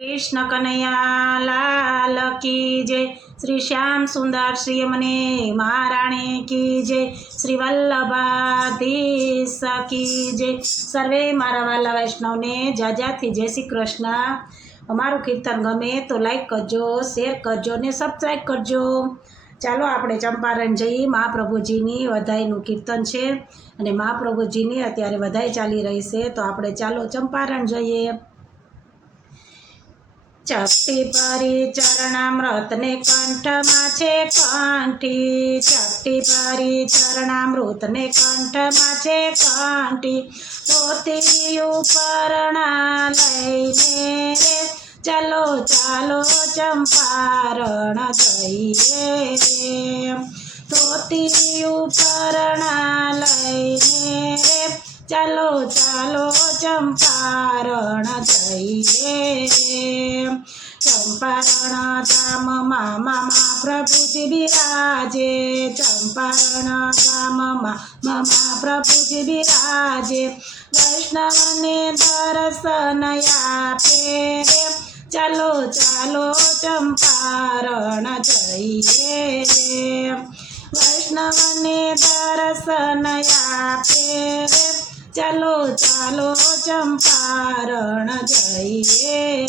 કૃષ્ણ કનૈયા લાલ કી જય. શ્રી શ્યામ સુંદર શ્રી મને મહારાણી કી જય. શ્રી વલ્લભાધીશ કી જય. સર્વે મારા વાલા વૈષ્ણવને જાજાથી જય શ્રી કૃષ્ણ. અમારું કીર્તન ગમે તો લાઈક કરજો શેર કરજો ને સબસ્ક્રાઈબ કરજો. ચાલો આપણે ચંપારણ જઈએ મહાપ્રભુજીની વધાઈનું કીર્તન છે. અને મહાપ્રભુજીની અત્યારે વધાઈ ચાલી રહી છે, તો આપણે ચાલો ચંપારણ જઈએ. ચપટી ભરી ચરણામૃતને કંઠમાં છે કંઠી. ચપટી ભરી ચરણામૃતને કંઠમાં છે કંઠી. પોતી ઉપરણા લઈને રે ચાલો ચાલો, ચંપારણ જઈએ રે ધોતી ઉપરણા લઈને રે ચાલો ચાલો ચંપારણ જઈએ. ચંપારણ ધામમાં મામા પ્રભુજી બિરાજે. ચંપારણ ધામમાં મામા પ્રભુજી બિરાજે. વૈષ્ણવને દર્શન આપે. ચાલો ચાલો ચંપારણ જઈએ. વૈષ્ણવને દર્શન આપે. ચાલો ચાલો ચંપારણ જઈએ.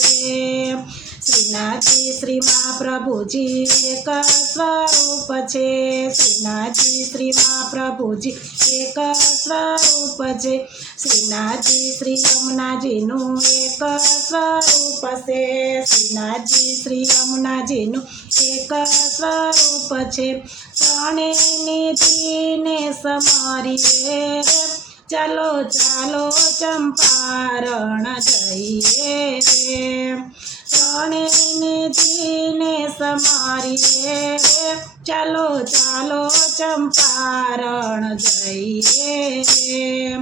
શ્રીનાથજી શ્રી મહાપ્રભુજી એક સ્વરૂપ છે. શ્રીનાથજી શ્રી મહાપ્રભુજી એક સ્વરૂપ છે. શ્રીનાથજી શ્રી યમુનાજીનું એક સ્વરૂપ છે. શ્રીનાથજી શ્રી યમુનાજીનું એક સ્વરૂપ છે. ત્રણેયની તીને સમારીએ. ચાલો ચાલો ચંપારણ જઈએ. રે ત્રણેયને જીને સમારીએ. ચાલો ચાલો ચંપારણ જઈએ. રે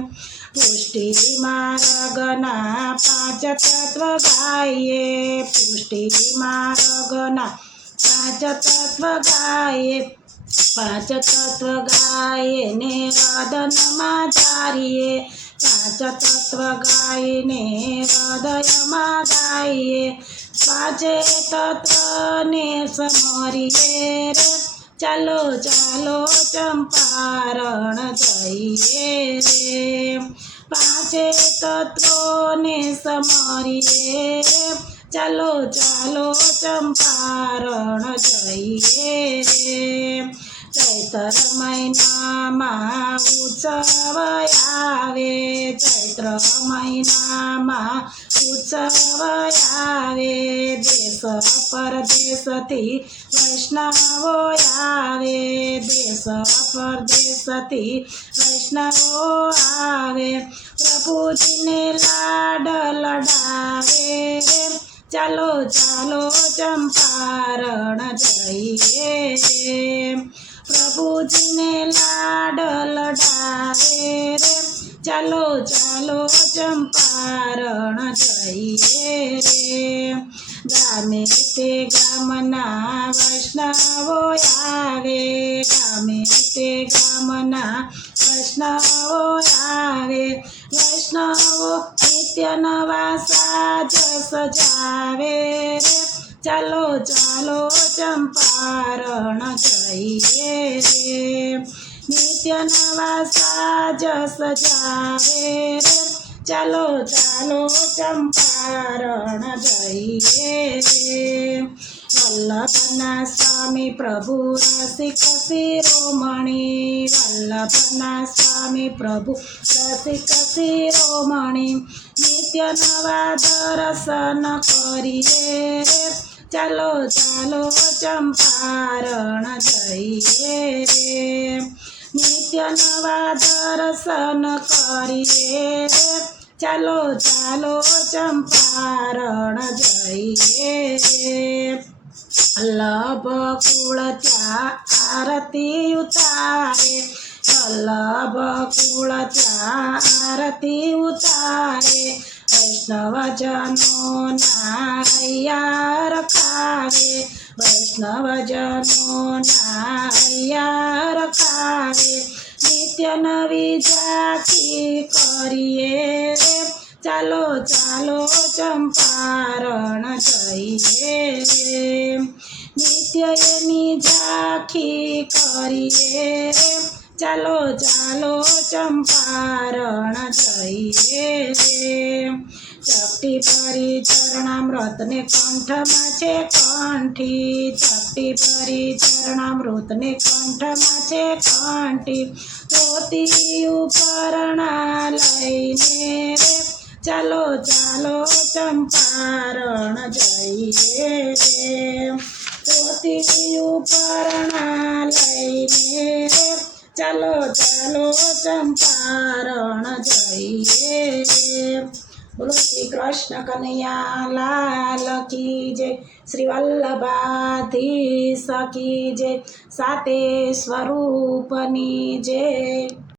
પુષ્ટિ માર્ગના પાંચ તત્વ ગાઈએ. પુષ્ટિમાં રગના પાંચ તત્વ ગાઈએ. પાંચ તત્વ ગાયે ને હૃદયમાં ધારીએ પાંચ તત્વ ગાયને હૃદયમાં ગાઈએ પાંચે તત્વને સમરીએ રે ચાલો ચાલો ચંપારણ જઈએ રે પાંચે તત્વોને સમરીએ ચાલો ચાલો ચંપારણ જઈએ ચૈત્ર મહિનામાં ઉત્સવ આવે, ચૈત્ર મહિનામાં ઉત્સવ આવે. દેશ પરદેશથી વૈષ્ણવો આવે, દેશ પરદેશથી વૈષ્ણવો આવે. પ્રભુજીને લાડ લડાવે ચાલો ચાલો ચંપારણ જઈએ. પ્રભુજીને લાડ લડાવે રે. ચાલો ચાલો ચંપારણ જઈએ. રે ગામે તે ગામના વૈષ્ણવો આવે. ગામે તે ગામના વૈષ્ણવો આવે. વૈષ્ણવો નિત્ય નવા સાજ સજાવે રે. ચાલો ચાલો, ચંપારણ જઈએ રે. નિત્ય નવા સાજ સજાવે રે. ચાલો ચાલો, ચંપારણ જઈએ રે. વલ્લભના સ્વામી પ્રભુ રસિક શિરોમણી વલ્લભના સ્વામી પ્રભુ રસિક શિરોમણી નિત્ય નવા દર્શન કરીએ રે ચાલો ચાલો ચંપારણ જઈએ રે નિત્ય નવા દર્શન કરીએ રે ચાલો ચાલો ચંપારણ જઈએ રે વલ્લભ કુળ ત્યાં આરતી ઉતારે વલ્લભ કુળ ત્યાં આરતી ઉતારે વૈષ્ણવજનો નાયાર ખાવે વૈષ્ણવજનો નાયાર ખાવે નિત્ય નવી જાતિ કરીએ ચાલો ચાલો ચંપારણ જઈએ. નિત્ય એની ઝાંખી કરીએ. ચાલો ચાલો, ચંપારણ જઈએ. ચપટી પરી ચરણામૃતને કંઠમાં છે કંઠી. ચપટી પરી ચરણામૃતને કંઠમાં છે કંઠી. ધોતી ઉપરણા લઈને રે ચાલો ચાલો, ચંપારણ જઈએ. ધોતી ઉપરણા લઈને ચાલો ચાલો, ચંપારણ જઈએ. બોલો શ્રી કૃષ્ણ કનૈયા લાલ કી જય. શ્રી વલ્લભાધીશ કી જય. સાતે સ્વરૂપની જય.